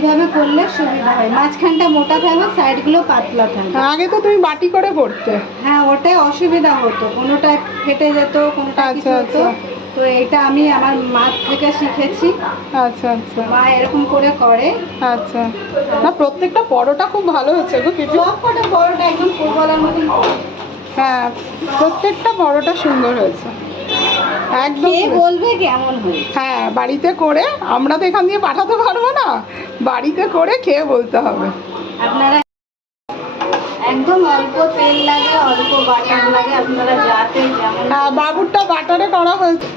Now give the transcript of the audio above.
এইভাবে করলে সুবিধা হয়, মাঝখানটা মোটা থাকবে, সাইডগুলো পাতলা থাকবে। আগে তো তুমি বাটি করে করতে। হ্যাঁ, ওটাই অসুবিধা হতো, কোনোটা ফেটে যেত, কোনোটা কিছু হতো। তো এটা আমি আমার মা থেকে শিখেছি। আচ্ছা আচ্ছা, মা এরকম করে করে। আচ্ছা, না প্রত্যেকটা পরোটা খুব ভালো হচ্ছে গো কিছু। সব কটা পরোটা একদম ফুলবলার মতন। হ্যাঁ, প্রত্যেকটা পরোটা সুন্দর হয়েছে একদম। কে বলবে কেমন হয়েছে? হ্যাঁ, বাড়িতে করে, আমরা তো এখান দিয়ে পাঠাতে পারবো না, বাড়িতে করে খেয়ে বলতে হবে। আপনারা একদম অল্প তেল লাগে, অল্প বাটার লাগে, আপনারা যাতে যেমন। হ্যাঁ, বাবুরটা বাটারে করা হয়েছে।